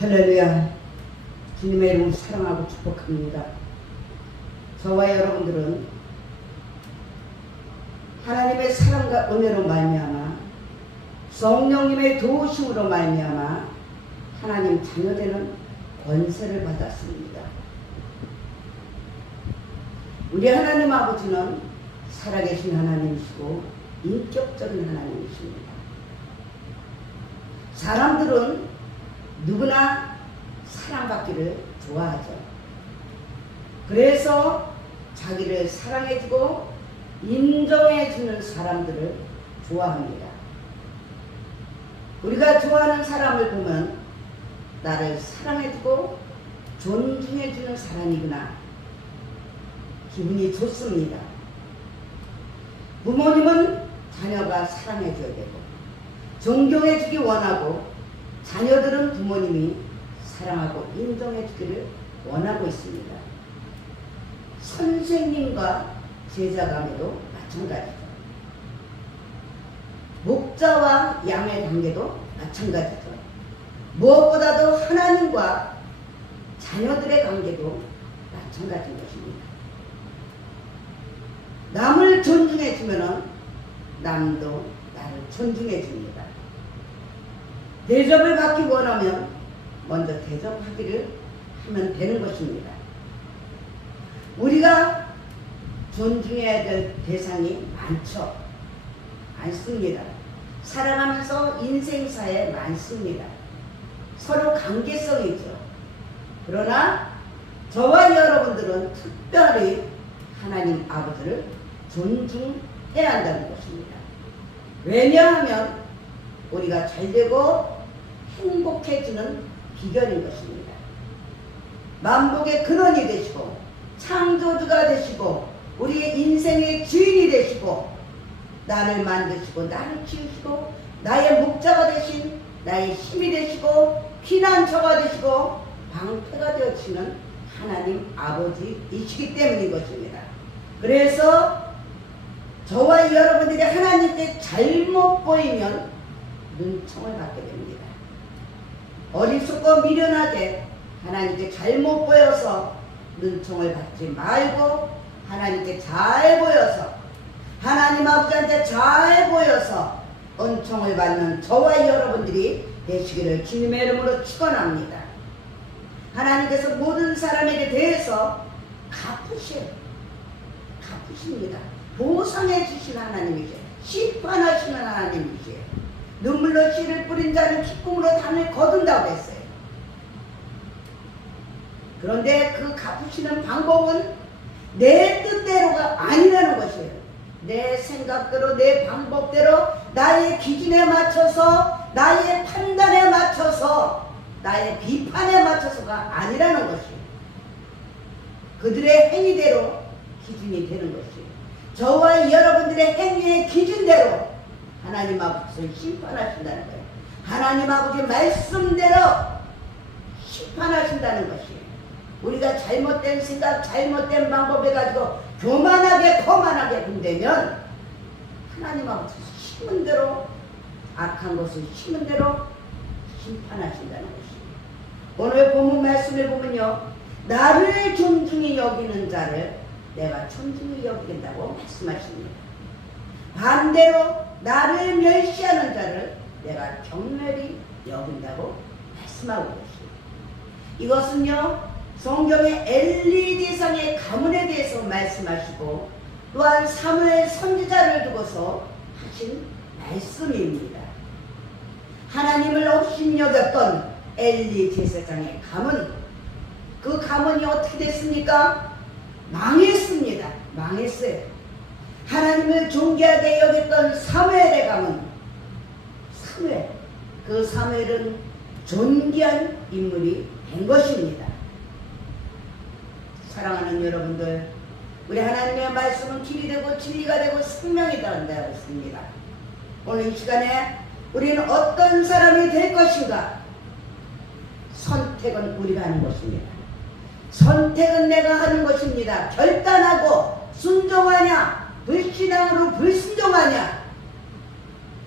할렐루야. 주님의 이름을 사랑하고 축복합니다. 저와 여러분들은 하나님의 사랑과 은혜로 말미암아 성령님의 도우심으로 말미암아 하나님 자녀되는 권세를 받았습니다. 우리 하나님 아버지는 살아계신 하나님이시고 인격적인 하나님이십니다. 사람들은 누구나 사랑받기를 좋아하죠. 그래서 자기를 사랑해주고 인정해주는 사람들을 좋아합니다. 우리가 좋아하는 사람을 보면 나를 사랑해주고 존중해주는 사람이구나 기분이 좋습니다. 부모님은 자녀가 사랑해줘야 되고 존경해주기 원하고 자녀들은 부모님이 사랑하고 인정해주기를 원하고 있습니다. 선생님과 제자 간에도 마찬가지죠. 목자와 양의 관계도 마찬가지죠. 무엇보다도 하나님과 자녀들의 관계도 마찬가지인 것입니다. 남을 존중해주면 남도 나를 존중해줍니다. 대접을 받기 원하면 먼저 대접하기를 하면 되는 것입니다. 우리가 존중해야 될 대상이 많습니다. 살아가면서 인생사에 많습니다. 서로 관계성이죠. 그러나 저와 여러분들은 특별히 하나님 아버지를 존중해야 한다는 것입니다. 왜냐하면 우리가 잘되고 행복해지는 비결인 것입니다. 만복의 근원이 되시고 창조주가 되시고 우리의 인생의 주인이 되시고 나를 만드시고 나를 키우시고 나의 목자가 되신 나의 힘이 되시고 피난처가 되시고 방패가 되어주시는 하나님 아버지이시기 때문인 것입니다. 그래서 저와 여러분들이 하나님께 잘못 보이면 눈총을 받게 됩니다. 어리석고 미련하게 하나님께 잘못 보여서 눈총을 받지 말고 하나님께 잘 보여서 하나님 아버지한테 잘 보여서 은총을 받는 저와 여러분들이 되시기를 주님의 이름으로 축원합니다. 하나님께서 모든 사람에게 대해서 갚으십니다. 보상해 주신 하나님이세요. 심판하시는 하나님이세요. 눈물로 씨를 뿌린 자는 기쁨으로 담을 거둔다고 했어요. 그런데 그 갚으시는 방법은 내 뜻대로가 아니라는 것이에요. 내 생각대로 내 방법대로 나의 기준에 맞춰서 나의 판단에 맞춰서 나의 비판에 맞춰서가 아니라는 것이에요. 그들의 행위대로 기준이 되는 것이에요. 저와 여러분들의 행위의 기준대로 하나님 아버지를 심판하신다는 거예요. 하나님 아버지 말씀대로 심판하신다는 것이에요. 우리가 잘못된 생각, 잘못된 방법 해가지고 교만하게 거만하게 군대면 하나님 아버지 심은 대로 악한 것을 심은 대로 심판하신다는 것이에요. 오늘 본문 말씀을 보면요, 나를 존중히 여기는 자를 내가 존중히 여기겠다고 말씀하십니다. 반대로 나를 멸시하는 자를 내가 경멸히 여긴다고 말씀하고 계십니다. 이것은요, 성경의 엘리 대상의 가문에 대해서 말씀하시고 또한 사무엘 선지자를 두고서 하신 말씀입니다. 하나님을 업신여겼던 엘리 제사장의 가문, 그 가문이 어떻게 됐습니까? 망했습니다. 망했어요. 하나님을 존귀하게 여겼던 사무엘의 가문, 그 사무엘은 존귀한 인물이 된 것입니다. 사랑하는 여러분들, 우리 하나님의 말씀은 길이 되고 진리가 되고 생명이다 한다고 했습니다. 오늘 이 시간에 우리는 어떤 사람이 될 것인가? 선택은 우리가 하는 것입니다. 선택은 내가 하는 것입니다. 결단하고 순종하냐 불신앙으로 불순종하냐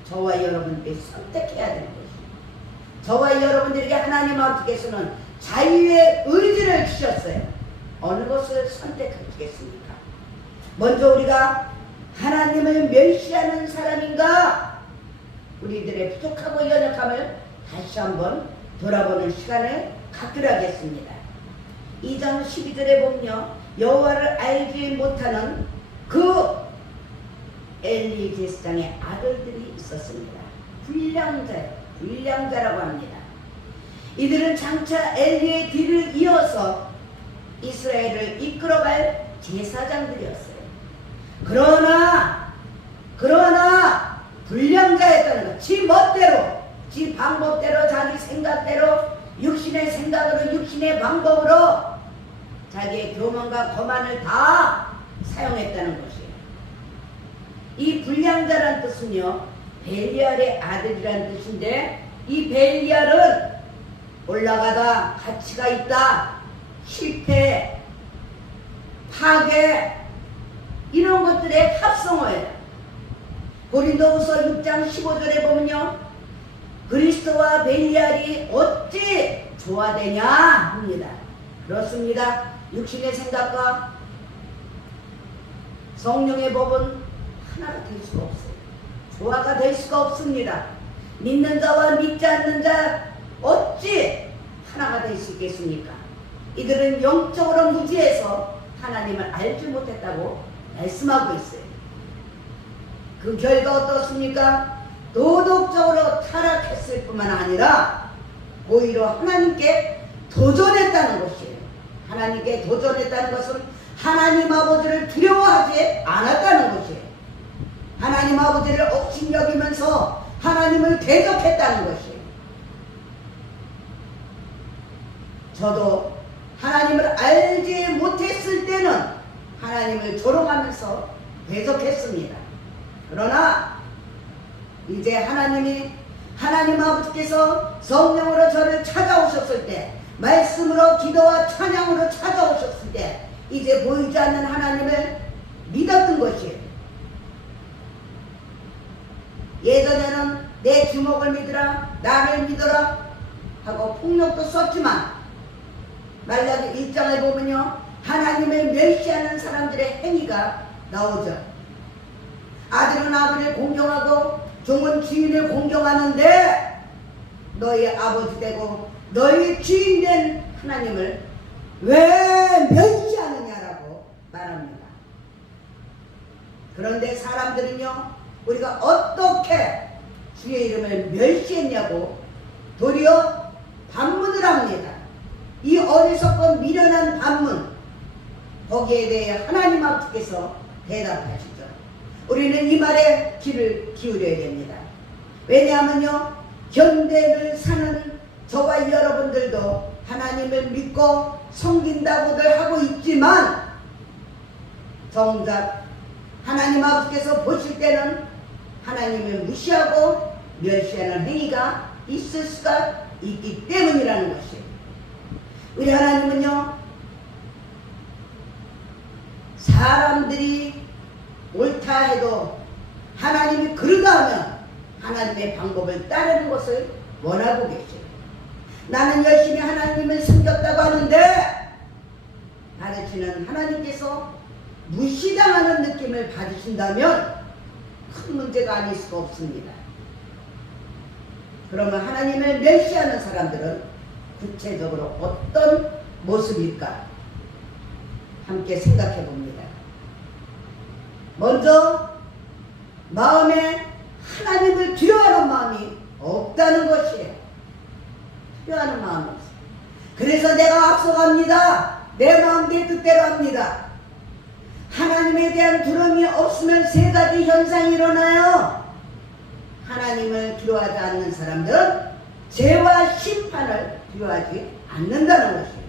저와 여러분께 선택해야 되는 것입니다. 저와 여러분들에게 하나님 아버지께서는 자유의 의지를 주셨어요. 어느 것을 선택하시겠습니까? 먼저 우리가 하나님을 멸시하는 사람인가? 우리들의 부족하고 연약함을 다시 한번 돌아보는 시간을 갖기로 하겠습니다. 2장 12절에 보면요, 여호와를 알지 못하는 그 엘리 제사장의 아들들이 있었습니다. 불량자라고 합니다. 이들은 장차 엘리의 뒤를 이어서 이스라엘을 이끌어갈 제사장들이었어요. 그러나 불량자였다는 것, 지 멋대로, 지 방법대로, 자기 생각대로, 육신의 생각으로, 육신의 방법으로 자기의 교만과 거만을 다 사용했다는 것이에요. 이 불량자란 뜻은요, 벨리알의 아들이란 뜻인데, 이 벨리알은 올라가다 가치가 있다, 실패, 파괴, 이런 것들의 합성어예요. 고린도후서 6장 15절에 보면요, 그리스도와 벨리알이 어찌 조화되냐 합니다. 그렇습니다. 육신의 생각과 성령의 법은 하나가 될 수가 없어요. 조화가 될 수가 없습니다. 믿는 자와 믿지 않는 자 어찌 하나가 될 수 있겠습니까? 이들은 영적으로 무지해서 하나님을 알지 못했다고 말씀하고 있어요. 그 결과 어떻습니까? 도덕적으로 타락했을 뿐만 아니라 오히려 하나님께 도전했다는 것이에요. 하나님께 도전했다는 것은 하나님 아버지를 두려워하지 않았다는 것이에요. 하나님 아버지를 업신여기면서 하나님을 대적했다는 것이에요. 저도 하나님을 알지 못했을 때는 하나님을 조롱하면서 대적했습니다. 그러나 이제 하나님 아버지께서 성령으로 저를 찾아오셨을 때, 말씀으로 기도와 찬양으로 찾아오셨을 때 이제 보이지 않는 하나님을 믿었던 것이에요. 예전에는 내 주먹을 믿으라, 나를 믿어라 하고 폭력도 썼지만 말라기 1장을 보면요, 하나님을 멸시하는 사람들의 행위가 나오죠. 아들은 아버지를 공경하고 종은 주인을 공경하는데 너희 아버지 되고 너희 주인 된 하나님을 왜 멸시하느냐라고 말합니다. 그런데 사람들은요, 우리가 어떻게 주의 이름을 멸시했냐고 도리어 반문을 합니다. 이 어리석고 미련한 반문, 거기에 대해 하나님 아버지께서 대답하시죠. 우리는 이 말에 귀를 기울여야 됩니다. 왜냐하면요, 현대를 사는 저와 여러분들도 하나님을 믿고 섬긴다고들 하고 있지만 정작 하나님 아버지께서 보실 때는 하나님을 무시하고 멸시하는 행위가 있을 수가 있기 때문이라는 것이에요. 우리 하나님은요, 사람들이 옳다 해도 하나님이 그러다 하면 하나님의 방법을 따르는 것을 원하고 계세요. 나는 열심히 하나님을 섬겼다고 하는데 가르치는 하나님께서 무시당하는 느낌을 받으신다면 큰 문제가 아닐 수가 없습니다. 그러면 하나님을 멸시하는 사람들은 구체적으로 어떤 모습일까? 함께 생각해 봅니다. 먼저 마음에 하나님을 두려워하는 마음이 없다는 것이에요. 두려워하는 마음이 없어요. 그래서 내가 앞서갑니다. 내 마음 내 뜻대로 합니다. 하나님에 대한 두려움이 없으면 세 가지 현상이 일어나요. 하나님을 두려워하지 않는 사람들은 죄와 심판을 두려워하지 않는다는 것이에요.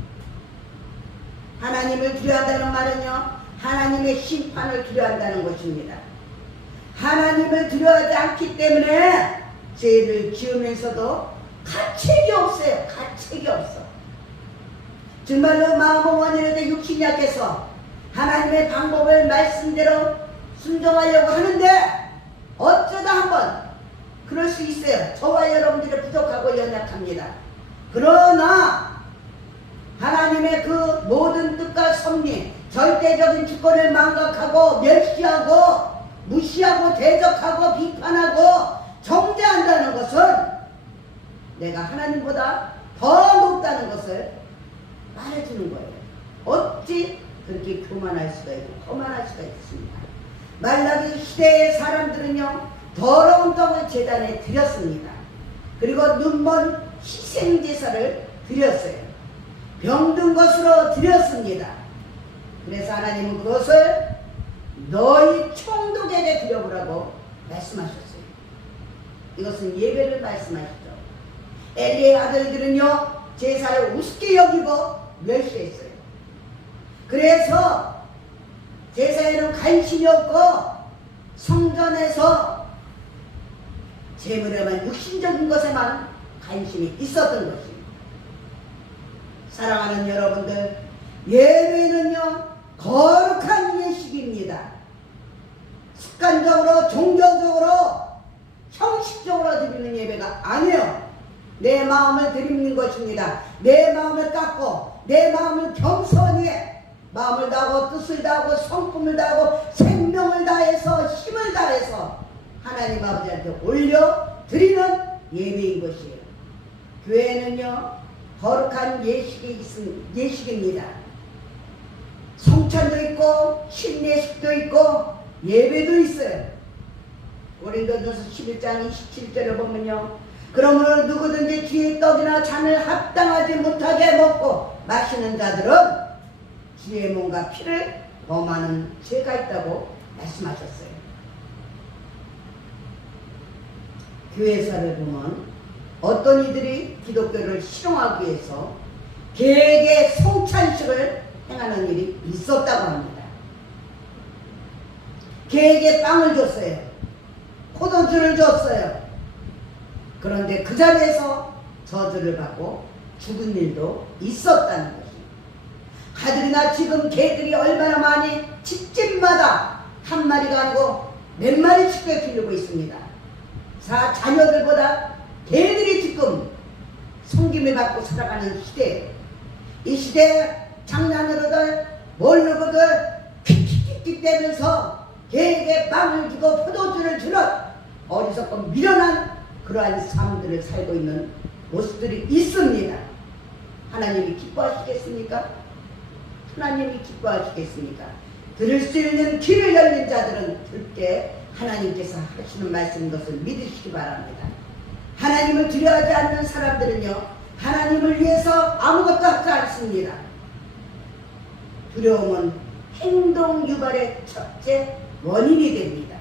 하나님을 두려워한다는 말은요, 하나님의 심판을 두려워한다는 것입니다. 하나님을 두려워하지 않기 때문에 죄를 지으면서도 가책이 없어요. 가책이 없어. 정말로 마음은 원인인데 육신이 약해서 하나님의 방법을 말씀대로 순종하려고 하는데 어쩌다 한번 그럴 수 있어요. 저와 여러분들이 부족하고 부족하고 연약합니다. 그러나 하나님의 그 모든 뜻과 섭리, 절대적인 주권을 망각하고 멸시하고 무시하고 대적하고 비판하고 정죄한다는 것은 내가 하나님보다 더 높다는 것을 말해주는 거예요. 어찌 그렇게 교만할 수가 있고 거만할 수가 있습니다. 말라기 시대의 사람들은요, 더러운 떡을 제단에 드렸습니다. 그리고 눈먼 희생제사를 드렸어요. 병든 것으로 드렸습니다. 그래서 하나님은 그것을 너희 총독에게 드려보라고 말씀하셨어요. 이것은 예배를 말씀하시죠. 엘리의 아들들은요, 제사를 우습게 여기고 멸시했어요. 그래서 제사에는 관심이 없고 성전에서 재물에만 육신적인 것에만 관심이 있었던 것입니다. 사랑하는 여러분들, 예배는요 거룩한 예식입니다. 습관적으로 종교적으로 형식적으로 드리는 예배가 아니에요. 내 마음을 드리는 것입니다. 내 마음을 깎고 내 마음을 겸손히 마음을 다하고 뜻을 다하고 성품을 다하고 생명을 다해서 힘을 다해서 하나님 아버지한테 올려 드리는 예배인 것이에요. 교회는요 거룩한 예식입니다. 성찬도 있고 신례식도 있고 예배도 있어요. 고린도전서 11장 27절을 보면요, 그러므로 누구든지 주의 떡이나 잔을 합당하지 못하게 먹고 마시는 자들은 주의 몸과 피를 범하는 죄가 있다고 말씀하셨어요. 교회사를 보면 어떤 이들이 기독교를 실용하기 위해서 계획의 성찬식을 행하는 일이 있었다고 합니다. 계획에 빵을 줬어요. 포도주를 줬어요. 그런데 그 자리에서 저주를 받고 죽은 일도 있었다는 것입니다. 가들이나 지금 개들이 얼마나 많이 집집마다 한 마리가 아니고 몇 마리씩 기르고 있습니다. 자녀들보다 개들이 지금 섬김을 받고 살아가는 시대예요. 이 시대에 장난으로들 모르고들 킥킥킥 대면서 개에게 빵을 주고 포도주를 주는 어리석고 미련한 그러한 삶들을 살고 있는 모습들이 있습니다. 하나님이 기뻐하시겠습니까? 하나님이 기뻐하시겠습니까? 들을 수 있는 귀를 열린 자들은 듣게 하나님께서 하시는 말씀인 것을 믿으시기 바랍니다. 하나님을 두려워하지 않는 사람들은요, 하나님을 위해서 아무것도 하지 않습니다. 두려움은 행동 유발의 첫째 원인이 됩니다.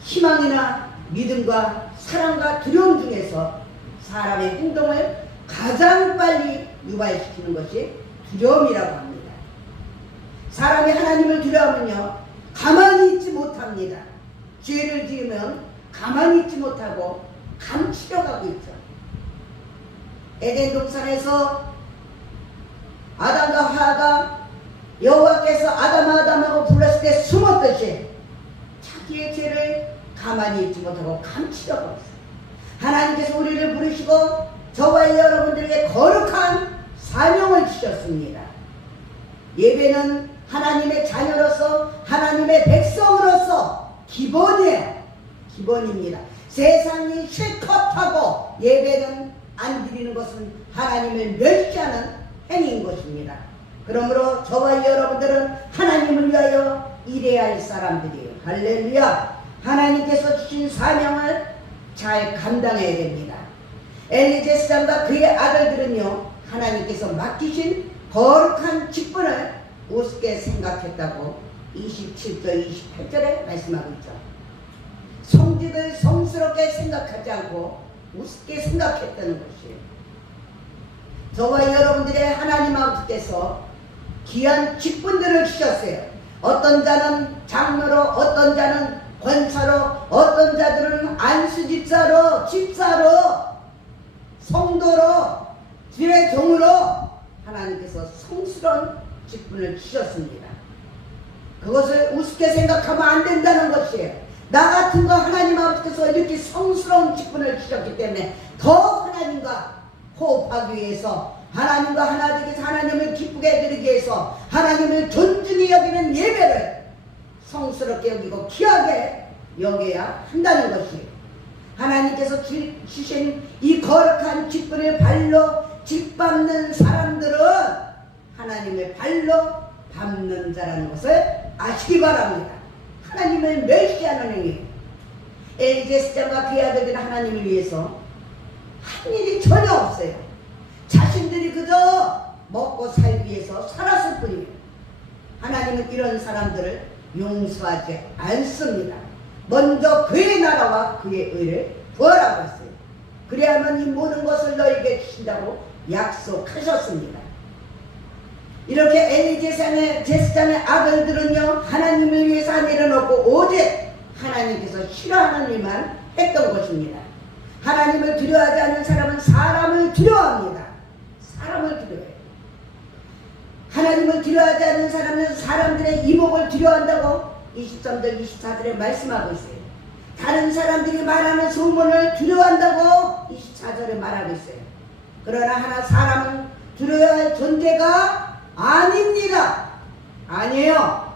희망이나 믿음과 사랑과 두려움 중에서 사람의 행동을 가장 빨리 유발시키는 것이 두려움이라고 합니다. 사람이 하나님을 두려워하면요, 가만히 있지 못합니다. 죄를 지으면 가만히 있지 못하고 감추려 가고 있죠. 에덴 동산에서 아담과 하와가 여호와께서 아담하고 불렀을 때 숨었듯이 자기의 죄를 가만히 있지 못하고 감추려 가고 있어요. 하나님께서 우리를 부르시고 저와 여러분들에게 거룩한 사명을 주셨습니다. 예배는 하나님의 자녀로서 하나님의 백성으로서 기본입니다. 세상이 실컷하고 예배는 안 드리는 것은 하나님을 멸시하는 행위인 것입니다. 그러므로 저와 여러분들은 하나님을 위하여 일해야 할 사람들이에요. 할렐루야. 하나님께서 주신 사명을 잘 감당해야 됩니다. 엘리 제사장과 그의 아들들은요, 하나님께서 맡기신 거룩한 직분을 우습게 생각했다고 27절 28절에 말씀하고 있죠. 성직을 성스럽게 생각하지 않고 우습게 생각했다는 것이에요. 저와 여러분들의 하나님 아버지께서 귀한 직분들을 주셨어요. 어떤 자는 장로로, 어떤 자는 권사로, 어떤 자들은 안수집사로, 집사로, 성도로, 주의 종으로 하나님께서 성스러운 직분을 주셨습니다. 그것을 우습게 생각하면 안 된다는 것이에요. 나 같은 거 하나님 아버지께서 이렇게 성스러운 직분을 주셨기 때문에 더 하나님과 호흡하기 위해서, 하나님과 하나 되기 위해서, 하나님을 기쁘게 해드리기 위해서 하나님을 존중히 여기는 예배를 성스럽게 여기고 귀하게 여겨야 한다는 것이에요. 하나님께서 주신 이 거룩한 직분을 발로 짓밟는 사람들은 하나님의 발로 밟는 자라는 것을 아시기 바랍니다. 하나님을 멸시하는 행위. 엘리 제사장과 그의 아들들은 하나님을 위해서 한 일이 전혀 없어요. 자신들이 그저 먹고 살기 위해서 살았을 뿐이에요. 하나님은 이런 사람들을 용서하지 않습니다. 먼저 그의 나라와 그의 의를 구하라고 했어요. 그래야만 이 모든 것을 너에게 주신다고 약속하셨습니다. 이렇게 엘리 제사장의 아들들은요, 하나님을 위해서 한 일은 없고 오직 하나님께서 싫어하는 일만 했던 것입니다. 하나님을 두려워하지 않는 사람은 사람을 두려워합니다. 사람을 두려워해요. 하나님을 두려워하지 않는 사람은 사람들의 이목을 두려워한다고 23절 24절에 말씀하고 있어요. 다른 사람들이 말하는 소문을 두려워한다고 24절에 말하고 있어요. 그러나 사람은 두려워할 존재가 아닙니다. 아니에요.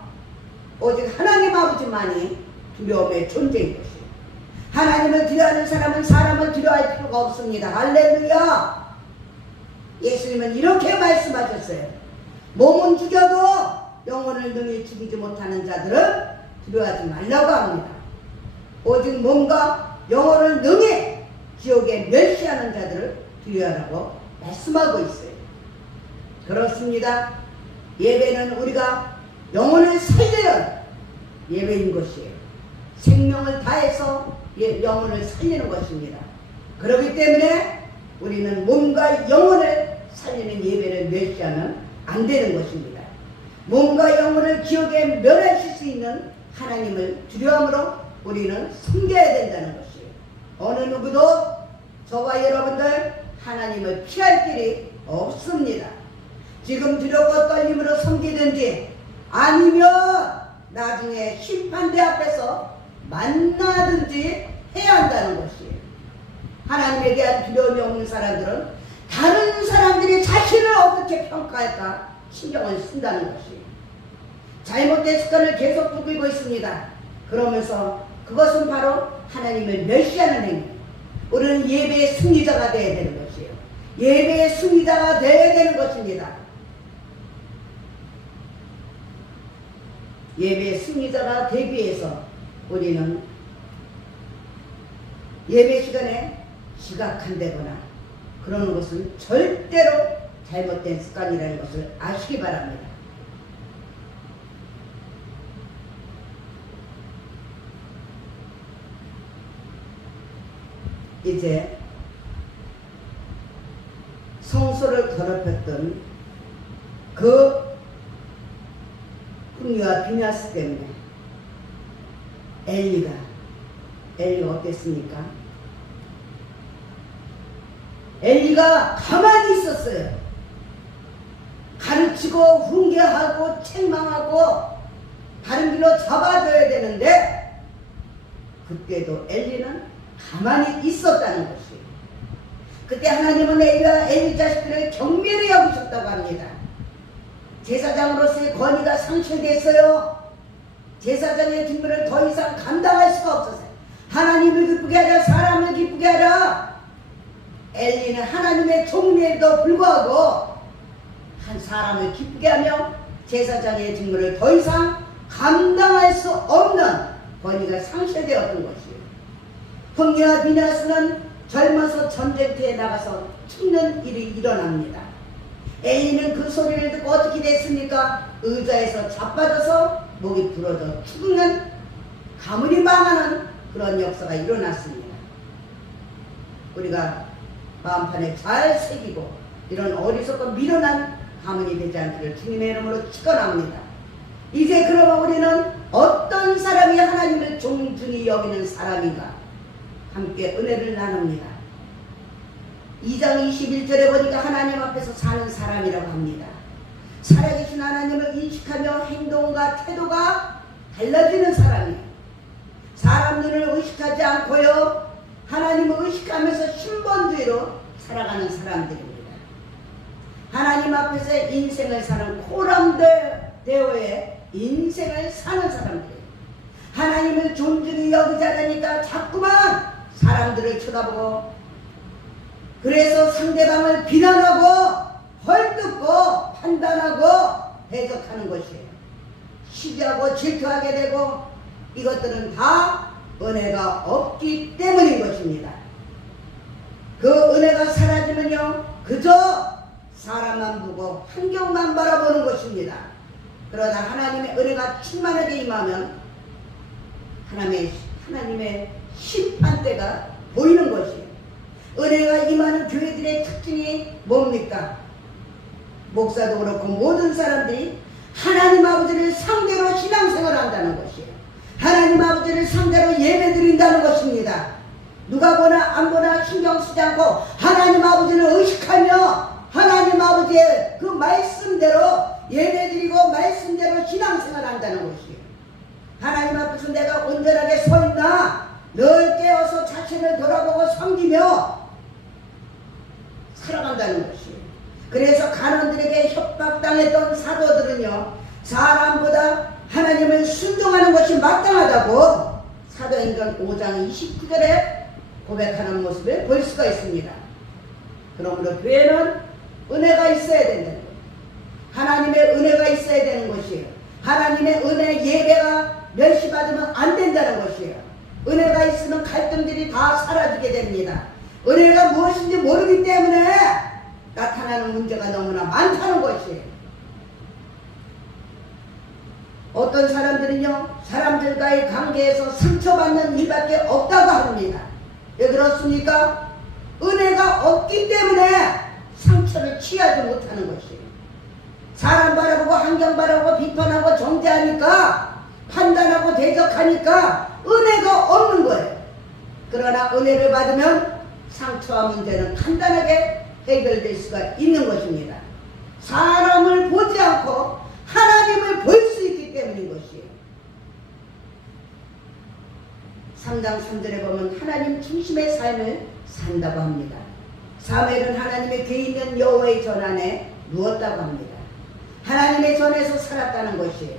오직 하나님 아버지만이 두려움의 존재인 것이에요. 하나님을 두려워하는 사람은 사람을 두려워할 필요가 없습니다. 할렐루야. 예수님은 이렇게 말씀하셨어요. 몸은 죽여도 영혼을 능히 죽이지 못하는 자들은 두려워하지 말라고 합니다. 오직 몸과 영혼을 능히 지옥에 멸시하는 자들을 두려워하라고 말씀하고 있어요. 그렇습니다. 예배는 우리가 영혼을 살리는 예배인 것이에요. 생명을 다해서 영혼을 살리는 것입니다. 그렇기 때문에 우리는 몸과 영혼을 살리는 예배를 멸시하면 안 되는 것입니다. 몸과 영혼을 지옥에 멸하실 수 있는 하나님을 두려움으로 우리는 섬겨야 된다는 것이에요. 어느 누구도 저와 여러분들 하나님을 피할 길이 없습니다. 지금 두렵고 떨림으로 섬기든지 아니면 나중에 심판대 앞에서 만나든지 해야 한다는 것이에요. 하나님에 대한 두려움이 없는 사람들은 다른 사람들이 자신을 어떻게 평가할까 신경을 쓴다는 것이에요. 잘못된 습관을 계속 부리고 있습니다. 그러면서 그것은 바로 하나님을 멸시하는 행위. 우리는 예배의 승리자가 되어야 되는 것이에요. 예배의 승리자가 되어야 되는 것입니다. 예배의 승리자가 되기 위해서 우리는 예배 시간에 지각한다거나 그러는 것은 절대로 잘못된 습관이라는 것을 아시기 바랍니다. 이제 성소를 더럽혔던 그 흠리와 비냐스 때문에 엘리가 어땠습니까? 엘리가 가만히 있었어요. 가르치고 훈계하고 책망하고 다른 길로 잡아줘야 되는데 그때도 엘리는 가만히 있었다는 것이에요. 그때 하나님은 엘리와 엘리 자식들을 경멸히 여기셨다고 합니다. 제사장으로서의 권위가 상실됐어요. 제사장의 직분을 더 이상 감당할 수가 없었어요. 하나님을 기쁘게 하라, 사람을 기쁘게 하라. 엘리는 하나님의 종임에도 불구하고 한 사람을 기쁘게 하며 제사장의 직분을 더 이상 감당할 수 없는 권위가 상실되었던 것이에요. 흠리와 비냐스는 젊어서 전쟁터에 나가서 죽는 일이 일어납니다. 엘리는 그 소리를 듣고 어떻게 됐습니까? 의자에서 자빠져서 목이 부러져 죽는, 가문이 망하는 그런 역사가 일어났습니다. 우리가 마음판에 잘 새기고 이런 어리석고 미련한 가문이 되지 않기를 주님의 이름으로 축원합니다. 이제 그러면 우리는 어떤 사람이 하나님을 존중히 여기는 사람인가 함께 은혜를 나눕니다. 2장 21절에 보니까 하나님 앞에서 사는 사람이라고 합니다. 살아계신 하나님을 인식하며 행동과 태도가 달라지는 사람이에요. 사람 남들을 의식하지 않고요. 하나님을 의식하면서 신본주의로 살아가는 사람들입니다. 하나님 앞에서 인생을 사는 코람대오의 인생을 사는 사람들이에요. 하나님을 존중히 여기지 않으니까 자꾸만 사람들을 쳐다보고, 그래서 상대방을 비난하고 헐뜯고 판단하고 해석하는 것이에요. 시기하고 질투하게 되고, 이것들은 다 은혜가 없기 때문인 것입니다. 그 은혜가 사라지면요, 그저 사람만 보고 환경만 바라보는 것입니다. 그러나 하나님의 은혜가 충만하게 임하면 하나님의 심판대가 보이는 것이에요. 은혜가 임하는 교회들의 특징이 뭡니까? 목사도 그렇고 모든 사람들이 하나님 아버지를 상대로 신앙생활을 한다는 것이에요. 하나님 아버지를 상대로 예배 드린다는 것입니다. 누가 보나 안 보나 신경 쓰지 않고 하나님 아버지를 의식하며 하나님 아버지의 그 말씀대로 예배 드리고 말씀대로 신앙생활을 한다는 것이에요. 하나님 앞에서 내가 온전하게 서 있나, 늘 깨어서 자신을 돌아보고 섬기며 살아간다는 것이에요. 그래서 간원들에게 협박당했던 사도들은요, 사람보다 하나님을 순종하는 것이 마땅하다고 사도행전 5장 29절에 고백하는 모습을 볼 수가 있습니다. 그러므로 교회는 은혜가 있어야 된다는 거예요. 하나님의 은혜가 있어야 되는 것이에요. 하나님의 은혜 예배가 멸시받으면 안 된다는 것이에요. 은혜가 있으면 갈등들이 다 사라지게 됩니다. 은혜가 무엇인지 모르기 때문에 나타나는 문제가 너무나 많다는 것이에요. 어떤 사람들은요, 사람들과의 관계에서 상처받는 일밖에 없다고 합니다. 왜 그렇습니까? 은혜가 없기 때문에 상처를 취하지 못하는 것이에요. 사람 바라보고 환경 바라보고 비판하고 정죄하니까, 판단하고 대적하니까 은혜가 없는 거예요. 그러나 은혜를 받으면 상처와 문제는 간단하게 해결될 수가 있는 것입니다. 사람을 보지 않고 하나님을 볼 수 있기 때문인 것이에요. 3장 3절에 보면 하나님 중심의 삶을 산다고 합니다. 사무엘은 하나님의 궤 있는 여호와의 전 안에 누웠다고 합니다. 하나님의 전에서 살았다는 것이에요.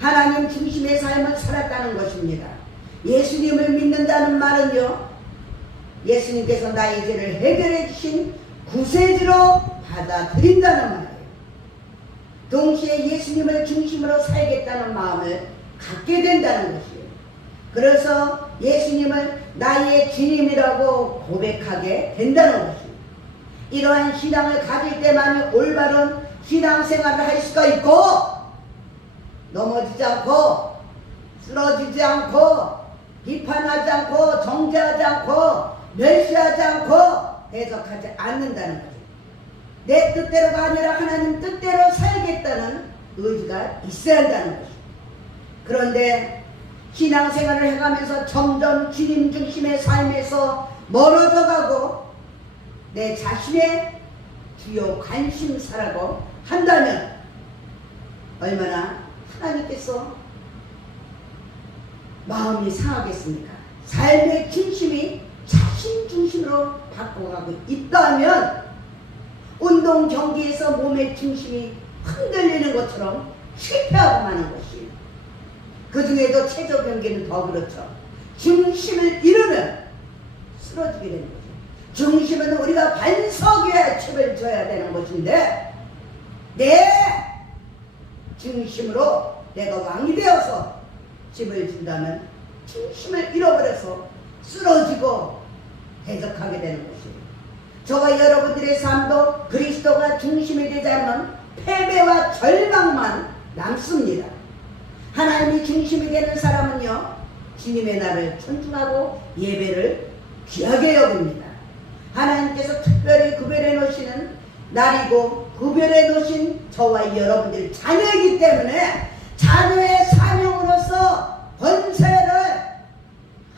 하나님 중심의 삶을 살았다는 것입니다. 예수님을 믿는다는 말은요, 예수님께서 나의 죄를 해결해 주신 구세주로 받아들인다는 말이에요. 동시에 예수님을 중심으로 살겠다는 마음을 갖게 된다는 것이에요. 그래서 예수님을 나의 주님이라고 고백하게 된다는 것입니다. 이러한 신앙을 가질 때만 올바른 신앙생활을 할 수가 있고, 넘어지지 않고 쓰러지지 않고 비판하지 않고 정죄하지 않고 멸시하지 않고 해석하지 않는다는 거죠. 내 뜻대로가 아니라 하나님 뜻대로 살겠다는 의지가 있어야 한다는 것입니다. 그런데 신앙생활을 해가면서 점점 주님 중심의 삶에서 멀어져 가고 내 자신의 주요 관심사라고 한다면 얼마나 하나님께서 마음이 상하겠습니까? 삶의 중심이 자신 중심으로 바꿔가고 있다면 운동 경기에서 몸의 중심이 흔들리는 것처럼 실패하고 마는 것이, 그 중에도 체조 경기는 더 그렇죠. 중심을 잃으면 쓰러지게 되는 거죠. 중심은 우리가 반석 위에 칩을 줘야 되는 것인데, 내 중심으로 내가 왕이 되어서 칩을 준다면 중심을 잃어버려서 쓰러지고 대적하게 되는 것이에요. 저와 여러분들의 삶도 그리스도가 중심이 되지 않으면 패배와 절망만 남습니다. 하나님이 중심이 되는 사람은요, 주님의 날을 존중하고 예배를 귀하게 여깁니다. 하나님께서 특별히 구별해 놓으시는 날이고 구별해 놓으신 저와 여러분들 자녀이기 때문에 자녀의 사명으로서 권세를,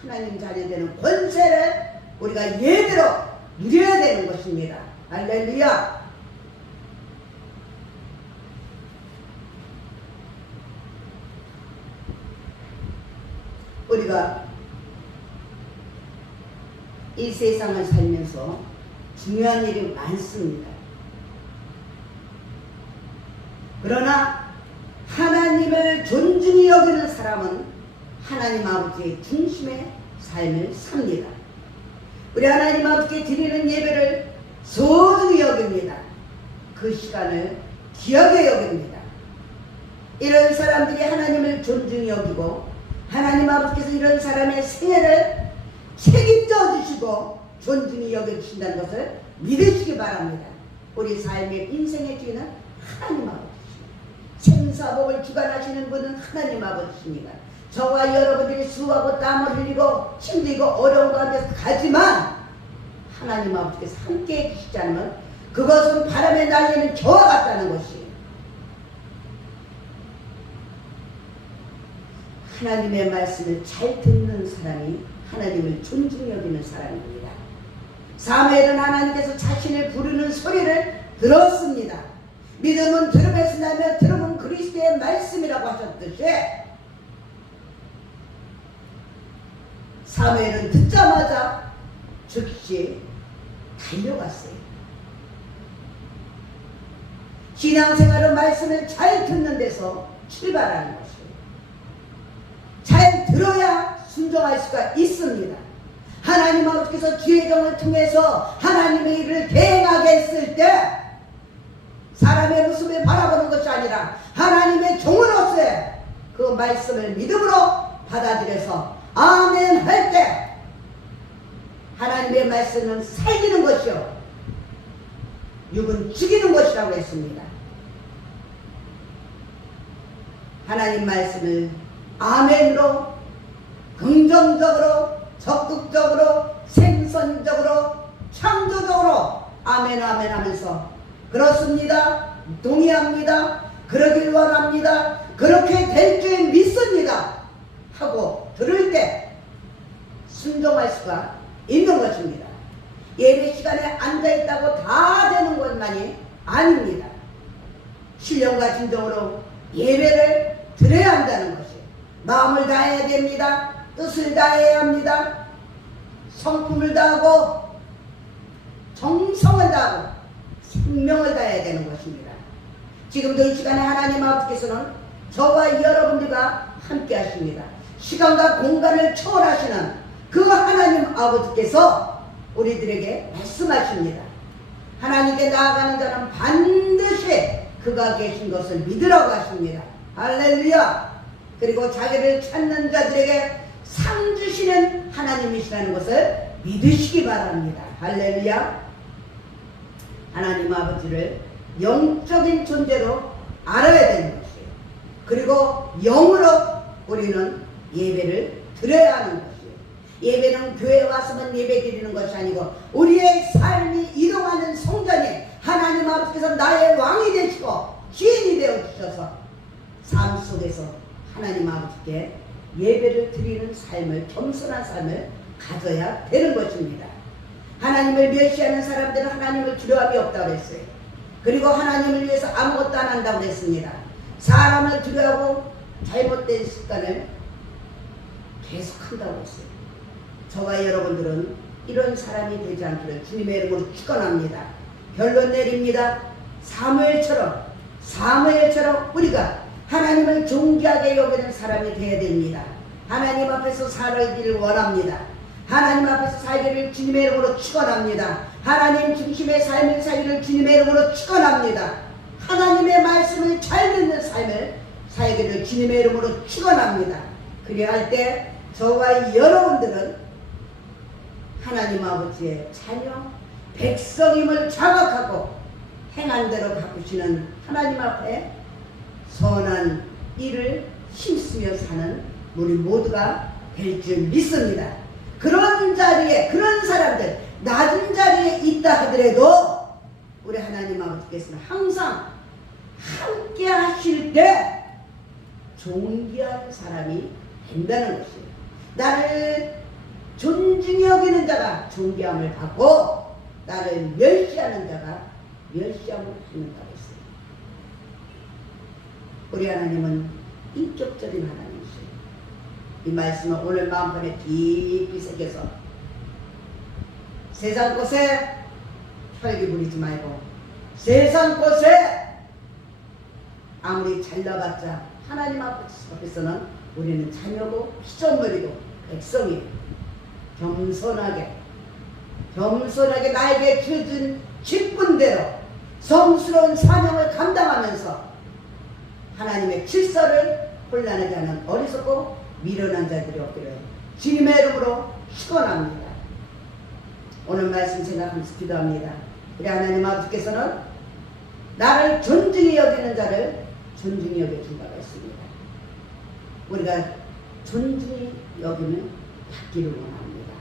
하나님 자녀되는 권세를 우리가 예대로 누려야 되는 것입니다. 할렐루야. 우리가 이 세상을 살면서 중요한 일이 많습니다. 그러나 하나님을 존중히 여기는 사람은 하나님 아버지의 중심의 삶을 삽니다. 우리 하나님 아버지께 드리는 예배를 소중히 여깁니다. 그 시간을 귀하게 여깁니다. 이런 사람들이 하나님을 존중히 여기고 하나님 아버지께서 이런 사람의 생애를 책임져 주시고 존중히 여겨주신다는 것을 믿으시기 바랍니다. 우리 삶의 인생의 주인은 하나님 아버지십니다. 생사복을 주관하시는 분은 하나님 아버지십니다. 저와 여러분들이 수고하고 땀을 흘리고 힘들고 어려운 가운데서 가지만 하나님 아버지께서 함께 해주시지 않으면 그것은 바람에 날리는 겨와 같다는 것이에요. 하나님의 말씀을 잘 듣는 사람이 하나님을 존중히 여기는 사람입니다. 사무엘은 하나님께서 자신을 부르는 소리를 들었습니다. 믿음은 들음에서 나며 들음은 그리스도의 말씀이라고 하셨듯이 사무엘은 듣자마자 즉시 달려갔어요. 신앙생활은 말씀을 잘 듣는 데서 출발하는 것이에요. 잘 들어야 순종할 수가 있습니다. 하나님 아버지께서 주의 종을 통해서 하나님의 일을 대행하게 했을 때 사람의 모습을 바라보는 것이 아니라 하나님의 종으로서 그 말씀을 믿음으로 받아들여서 아멘 할 때 하나님의 말씀은 살리는 것이요 육은 죽이는 것이라고 했습니다. 하나님 말씀을 아멘으로 긍정적으로 적극적으로 생선적으로 창조적으로 아멘 아멘 하면서 그렇습니다. 동의합니다. 그러길 원합니다. 그렇게 될 줄 믿습니다. 하고 들을 때 순종할 수가 있는 것입니다. 예배 시간에 앉아있다고 다 되는 것만이 아닙니다. 신령과 진정으로 예배를 드려야 한다는 것이에요. 마음을 다해야 됩니다. 뜻을 다해야 합니다. 성품을 다하고 정성을 다하고 생명을 다해야 되는 것입니다. 지금도 이 시간에 하나님 아버지께서는 저와 여러분들과 함께 하십니다. 시간과 공간을 초월하시는 그 하나님 아버지께서 우리들에게 말씀하십니다. 하나님께 나아가는 자는 반드시 그가 계신 것을 믿으라고 하십니다. 할렐루야. 그리고 자기를 찾는 자들에게 상 주시는 하나님이시라는 것을 믿으시기 바랍니다. 할렐루야. 하나님 아버지를 영적인 존재로 알아야 되는 것이에요. 그리고 영으로 우리는 예배를 드려야 하는 것이에요. 예배는 교회에 와서만 예배 드리는 것이 아니고 우리의 삶이 이동하는 성전에 하나님 아버지께서 나의 왕이 되시고 주인이 되어 주셔서 삶 속에서 하나님 아버지께 예배를 드리는 삶을, 겸손한 삶을 가져야 되는 것입니다. 하나님을 멸시하는 사람들은 하나님을 두려움이 없다고 했어요. 그리고 하나님을 위해서 아무것도 안 한다고 했습니다. 사람을 두려워하고 잘못된 습관을 계속한다고 했어요. 저와 여러분들은 이런 사람이 되지 않기를 주님의 이름으로 축원합니다. 결론 내립니다. 사무엘처럼 우리가 하나님을 존귀하게 여기는 사람이 되어야 됩니다. 하나님 앞에서 살기를 원합니다. 하나님 앞에서 살기를 주님의 이름으로 축원합니다. 하나님 중심의 삶을 살기를 주님의 이름으로 축원합니다. 하나님의 말씀을 잘 듣는 삶을 살기를 주님의 이름으로 축원합니다. 그래야 할 때 저와 여러분들은 하나님 아버지의 자녀 백성임을 자각하고 행한 대로 갚으시는 하나님 앞에 선한 일을 힘쓰며 사는 우리 모두가 될 줄 믿습니다. 그런 자리에, 그런 사람들 낮은 자리에 있다 하더라도 우리 하나님 아버지께서는 항상 함께 하실 때 존귀한 사람이 된다는 것이에요. 나를 존중히 여기는 자가 존귀함을 받고 나를 멸시하는 자가 멸시함을 받는다고 했어요. 우리 하나님은 인격적인 하나님이시에요. 이 말씀을 오늘 마음판에 깊이 새겨서 세상 것에 혈기 부리지 말고 세상 것에 아무리 잘나봤자 하나님 앞에서는 우리는 자녀고 피조물이고 백성이고 겸손하게 나에게 주어진 직분대로 성스러운 사명을 감당하면서 하나님의 질서를 혼란하지 않은 어리석고 미련한 자들이 없기를 주님의 이름으로 축원합니다. 오늘 말씀 생각하면서 기도합니다. 우리 하나님 아버지께서는 나를 존중히 여기는 자를 존중히 여겨준 바가 있습니다. 우리가 존중히 여기면 받기를 원합니다.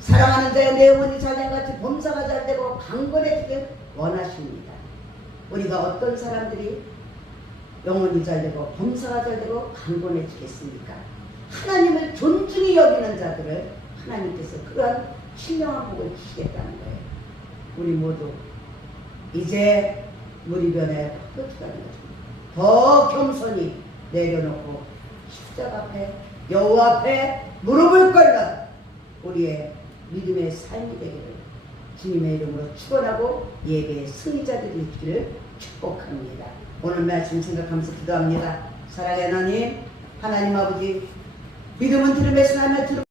사랑하는 자의 내 영혼이 자녀같이 범사가 잘되고 강건해지길 원하십니다. 우리가 어떤 사람들이 영혼이 잘되고 범사가 잘되고 강건해지겠습니까? 하나님을 존중히 여기는 자들을 하나님께서 그러한 신령한 복을 주시겠다는 거예요. 우리 모두 이제 무리변에 퍼뜨리는 거죠. 더 겸손히 내려놓고 십자가 앞에 여호와 앞에 무릎을 꿇는 우리의 믿음의 삶이 되기를 주님의 이름으로 축원하고 예배의 승리자들이 있기를 축복합니다. 오늘 말씀 생각하면서 기도합니다. 사랑하는 하나님 아버지, 믿음은 들음에서 나며 들음